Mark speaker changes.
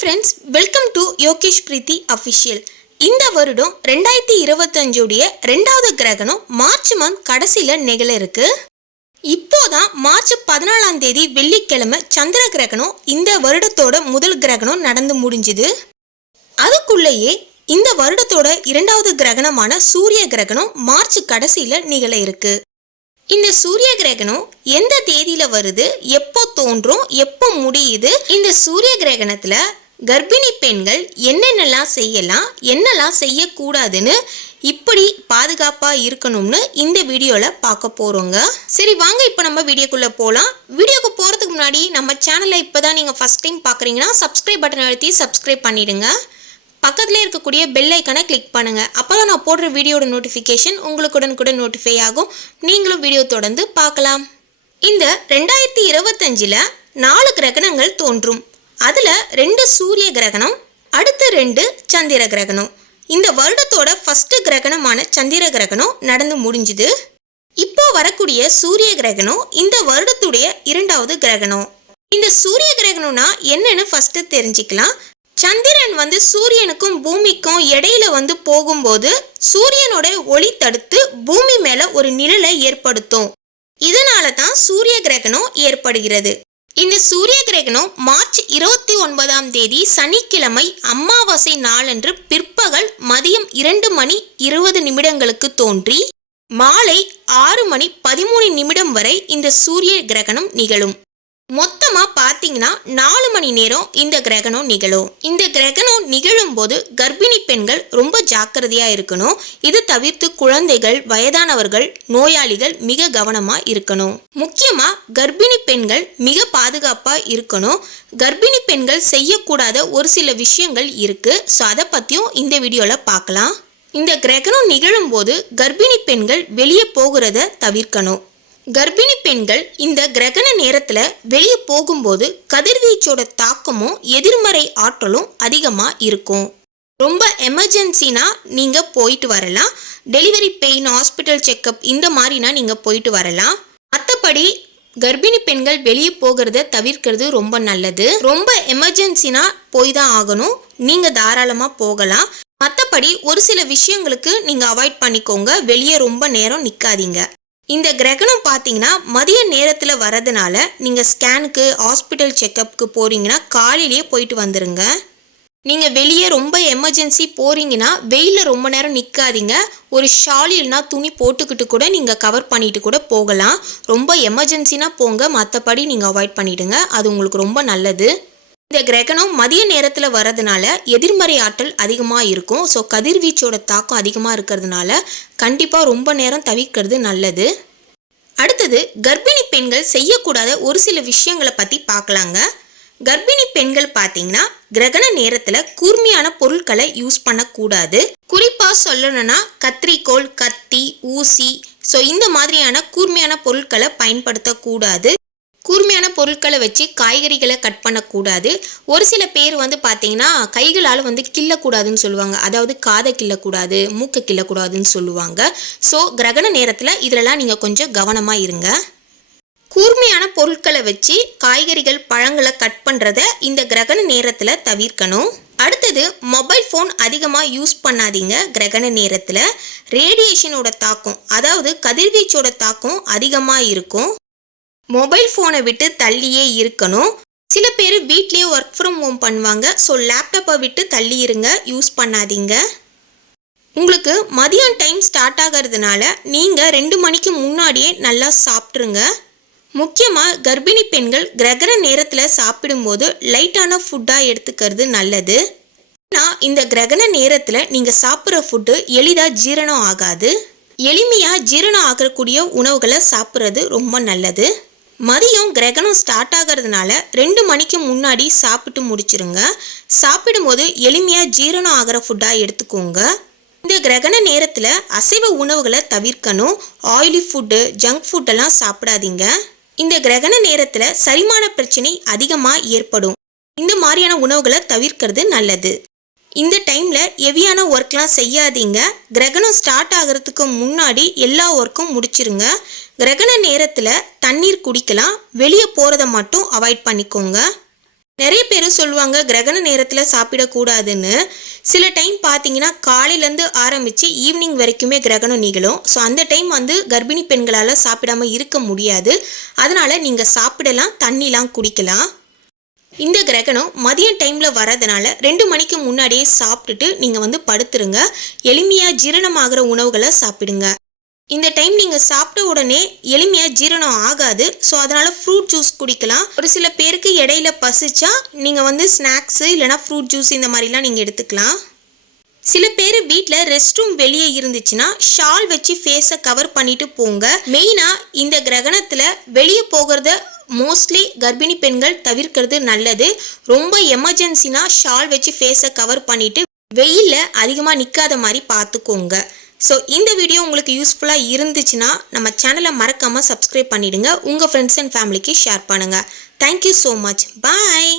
Speaker 1: Friends welcome to Yogesh Preethi official இந்த வருடம் ரெண்டாயிரத்தி இருபத்தஞ்சுடைய ரெண்டாவது கிரகணம் மார்ச் மந்த் கடைசியில் நிகழ இருக்கு. இப்போதான் மார்ச் பதினாலாம் தேதி வெள்ளிக்கிழமை சந்திர கிரகணம் இந்த வருடத்தோட முதல் கிரகணம் நடந்து முடிஞ்சுது. அதுக்குள்ளேயே இந்த வருடத்தோட இரண்டாவது கிரகணமான சூரிய கிரகணம் மார்ச் கடைசியில் நிகழ இருக்கு. இந்த சூரிய கிரகணம் எந்த தேதியில வருது எப்போ தோன்றும் எப்போ முடியுது இந்த சூரிய கிரகணத்துல கர்ப்பிணி பெண்கள் என்னென்னலாம் செய்யலாம் என்னெல்லாம் செய்யக்கூடாதுன்னு இப்படி பாதுகாப்பாக இருக்கணும்னு இந்த வீடியோவில் பார்க்க போகிறோங்க சரி வாங்க இப்போ நம்ம வீடியோக்குள்ளே போகலாம் வீடியோக்கு போகிறதுக்கு முன்னாடி நம்ம சேனலை இப்போ தான் நீங்கள் ஃபர்ஸ்ட் டைம் பார்க்குறீங்கன்னா சப்ஸ்கிரைப் பட்டன் அழுத்தி சப்ஸ்கிரைப் பண்ணிவிடுங்க பக்கத்தில் இருக்கக்கூடிய பெல் ஐக்கனை கிளிக் அப்போ தான் நான் போடுற வீடியோட நோட்டிஃபிகேஷன் உங்களுக்குடன் கூட நோட்டிஃபை ஆகும். நீங்களும் வீடியோ தொடர்ந்து பார்க்கலாம். இந்த ரெண்டாயிரத்தி இருபத்தஞ்சில் நாலு கிரகணங்கள் தோன்றும். அதில் ரெண்டு சூரிய கிரகணம் அடுத்து ரெண்டு சந்திர கிரகணம். இந்த வருடத்தோட ஃபஸ்ட்டு கிரகணமான சந்திர கிரகணம் நடந்து முடிஞ்சுது. இப்போ வரக்கூடிய சூரிய கிரகணம் இந்த வருடத்துடைய இரண்டாவது கிரகணம். இந்த சூரிய கிரகணம்னா என்னன்னு ஃபர்ஸ்ட் தெரிஞ்சுக்கலாம். சந்திரன் வந்து சூரியனுக்கும் பூமிக்கும் இடையில வந்து போகும்போது சூரியனோட ஒளி தடுத்து பூமி மேல ஒரு நிழலை ஏற்படுத்தும். இதனால தான் சூரிய கிரகணம் ஏற்படுகிறது. இந்த சூரிய கிரகணம் மார்ச் இருபத்தி ஒன்பதாம் தேதி சனிக்கிழமை அமாவாசை நாளன்று பிற்பகல் மதியம் இரண்டு மணி இருபது நிமிடங்களுக்கு தோன்றி மாலை ஆறு மணி பதிமூணு நிமிடம் வரை இந்த சூரிய கிரகணம் நிகழும். மொத்தமாக பார்த்தீங்கன்னா நாலு மணி நேரம் இந்த கிரகணம் நிகழும். இந்த கிரகணம் நிகழும் போது கர்ப்பிணி பெண்கள் ரொம்ப ஜாக்கிரதையாக இருக்கணும். இது தவிர்த்து குழந்தைகள் வயதானவர்கள் நோயாளிகள் மிக கவனமாக இருக்கணும். முக்கியமாக கர்ப்பிணி பெண்கள் மிக பாதுகாப்பாக இருக்கணும். கர்ப்பிணி பெண்கள் செய்யக்கூடாத ஒரு சில விஷயங்கள் இருக்குது ஸோ அதை பற்றியும் இந்த வீடியோவில் பார்க்கலாம் இந்த கிரகணம் நிகழும் போது கர்ப்பிணி பெண்கள் வெளியே போகிறத தவிர்க்கணும். கர்ப்பிணி பெண்கள் இந்த கிரகண நேரத்தில் வெளியே போகும்போது கதிர்வீச்சோட தாக்கமும் எதிர்மறை ஆற்றலும் அதிகமாக இருக்கும். ரொம்ப எமர்ஜென்சினா நீங்கள் போயிட்டு வரலாம். டெலிவரி பெயின் ஹாஸ்பிட்டல் செக்கப் இந்த மாதிரினா நீங்கள் போயிட்டு வரலாம். மற்றபடி கர்ப்பிணி பெண்கள் வெளியே போகிறத தவிர்க்கிறது ரொம்ப நல்லது. ரொம்ப எமர்ஜென்சினா போய் தான் ஆகணும். நீங்கள் தாராளமாக போகலாம். மற்றபடி ஒரு சில விஷயங்களுக்கு நீங்கள் அவாய்ட் பண்ணிக்கோங்க. வெளியே ரொம்ப நேரம் நிற்காதீங்க இந்த கிரகணம் பார்த்தீங்கன்னா மதிய நேரத்தில் வரதுனால நீங்கள் ஸ்கேனுக்கு ஹாஸ்பிட்டல் செக்கப்புக்கு போகிறீங்கன்னா காலையிலேயே போயிட்டு வந்துடுங்க நீங்கள் வெளியே ரொம்ப எமர்ஜென்சி போகிறீங்கன்னா வெயிலில் ரொம்ப நேரம் நிற்காதீங்க ஒரு ஷால் இல்லைனா துணி போட்டுக்கிட்டு கூட நீங்கள் கவர் பண்ணிட்டு கூட போகலாம். ரொம்ப எமர்ஜென்சினா போங்க. மற்றபடி நீங்கள் அவாய்ட் பண்ணிவிடுங்க அது உங்களுக்கு ரொம்ப நல்லது. இந்த கிரகணம் மதிய நேரத்தில் வரதுனால எதிர்மறை ஆற்றல் அதிகமாக இருக்கும். ஸோ கதிர்வீச்சோட தாக்கம் அதிகமாக இருக்கிறதுனால கண்டிப்பாக ரொம்ப நேரம் தவிர்க்கிறது நல்லது. அடுத்தது கர்ப்பிணி பெண்கள் செய்யக்கூடாத ஒரு சில விஷயங்களை பற்றி பார்க்கலாங்க. கர்ப்பிணி பெண்கள் பார்த்தீங்கன்னா கிரகண நேரத்தில் கூர்மையான பொருட்களை யூஸ் பண்ணக்கூடாது. குறிப்பாக சொல்லணும்னா கத்திரிக்கோள் கத்தி ஊசி. ஸோ இந்த மாதிரியான கூர்மையான பொருட்களை பயன்படுத்தக்கூடாது. கூர்மையான பொருட்களை வச்சு காய்கறிகளை கட் பண்ணக்கூடாது. ஒரு சில பேர் வந்து பார்த்தீங்கன்னா கைகளால் வந்து கிள்ளக்கூடாதுன்னு சொல்லுவாங்க. அதாவது காதை கிள்ளக்கூடாது மூக்கை கிள்ளக்கூடாதுன்னு சொல்லுவாங்க. ஸோ கிரகண நேரத்தில் இதிலலாம் நீங்கள் கொஞ்சம் கவனமாக இருங்க. கூர்மையான பொருட்களை வச்சு காய்கறிகள் பழங்களை கட் பண்ணுறத இந்த கிரகண நேரத்தில் தவிர்க்கணும். அடுத்தது மொபைல் ஃபோன் அதிகமாக யூஸ் பண்ணாதீங்க கிரகண நேரத்தில். ரேடியேஷனோட தாக்கம் அதாவது கதிர்வீச்சோட தாக்கம் அதிகமாக இருக்கும். மொபைல் ஃபோனை விட்டு தள்ளியே இருக்கணும். சில பேர் வீட்லேயே ஒர்க் ஃப்ரம் ஹோம் பண்ணுவாங்க. ஸோ லேப்டாப்பை விட்டு தள்ளி இருங்க யூஸ் பண்ணாதீங்க. உங்களுக்கு மதியம் டைம் ஸ்டார்ட் ஆகிறதுனால நீங்கள் ரெண்டு மணிக்கு முன்னாடியே நல்லா சாப்பிட்ருங்க முக்கியமாக கர்ப்பிணி பெண்கள் கிரகண நேரத்தில் சாப்பிடும்போது லைட்டான ஃபுட்டாக எடுத்துக்கிறது நல்லது. ஏன்னா இந்த கிரகண நேரத்தில் நீங்கள் சாப்பிட்ற ஃபுட்டு எளிதாக ஜீரணம் ஆகாது. எளிமையாக ஜீரணம் ஆகக்கூடிய உணவுகளை சாப்பிட்றது ரொம்ப நல்லது. மதியம் கிரகணம் ஸ்டார்ட் ஆகிறதுனால ரெண்டு மணிக்கு முன்னாடி சாப்பிட்டு முடிச்சிருங்க. சாப்பிடும்போது எளிமையாக ஜீரணம் ஆகிற ஃபுட்டாக எடுத்துக்கோங்க. இந்த கிரகண நேரத்தில் அசைவ உணவுகளை தவிர்க்கணும். ஆயிலி ஃபுட்டு ஜங்க் ஃபுட்டெல்லாம் சாப்பிடாதீங்க. இந்த கிரகண நேரத்தில் சரிமான பிரச்சனை அதிகமாக ஏற்படும். இந்த மாதிரியான உணவுகளை தவிர்க்கிறது நல்லது. இந்த டைமில் ஹெவியான ஒர்க்லாம் செய்யாதீங்க. கிரகணம் ஸ்டார்ட் ஆகிறதுக்கு முன்னாடி எல்லா ஒர்க்கும் முடிச்சிருங்க. கிரகண நேரத்தில் தண்ணீர் குடிக்கலாம். வெளியே போகிறத மட்டும் அவாய்ட் பண்ணிக்கோங்க. நிறைய பேர் சொல்லுவாங்க கிரகண நேரத்தில் சாப்பிடக்கூடாதுன்னு. சில டைம் பார்த்தீங்கன்னா காலையிலேருந்து ஆரம்பித்து ஈவினிங் வரைக்குமே கிரகணம் நிகழும். ஸோ அந்த டைம் வந்து கர்ப்பிணி பெண்களால் சாப்பிடாம இருக்க முடியாது. அதனால் நீங்கள் சாப்பிடலாம் தண்ணிலாம் குடிக்கலாம். இந்த கிரகணம் மதியம் டைமில் வரதுனால ரெண்டு மணிக்கு முன்னாடியே சாப்பிட்டுட்டு நீங்கள் வந்து படுத்துருங்க. எளிமையாக ஜீரணமாகிற உணவுகளை சாப்பிடுங்க. இந்த டைம் நீங்கள் சாப்பிட்ட உடனே எளிமையாக ஜீரணம் ஆகாது. ஸோ அதனால் ஃப்ரூட் ஜூஸ் குடிக்கலாம். ஒரு சில பேருக்கு இடையில பசிச்சா நீங்கள் வந்து ஸ்நாக்ஸு இல்லைனா ஃப்ரூட் ஜூஸ் இந்த மாதிரிலாம் நீங்கள் எடுத்துக்கலாம். சில பேர் வீட்டில் ரெஸ்ட் ரூம் வெளியே இருந்துச்சுன்னா ஷால் வச்சு ஃபேஸை கவர் பண்ணிட்டு போங்க. மெயினாக இந்த கிரகணத்தில் வெளியே போகிறத மோஸ்ட்லி கர்ப்பிணி பெண்கள் தவிர்க்கிறது நல்லது. ரொம்ப எமர்ஜென்சினா ஷால் வச்சு ஃபேஸை கவர் பண்ணிவிட்டு வெயிலில் அதிகமாக நிற்காத மாதிரி பார்த்துக்கோங்க. ஸோ இந்த வீடியோ உங்களுக்கு யூஸ்ஃபுல்லாக இருந்துச்சுன்னா நம்ம சேனலை மறக்காமல் சப்ஸ்கிரைப் பண்ணிடுங்க. உங்கள் ஃப்ரெண்ட்ஸ் அண்ட் ஃபேமிலிக்கு ஷேர் பண்ணுங்கள் thank you so much bye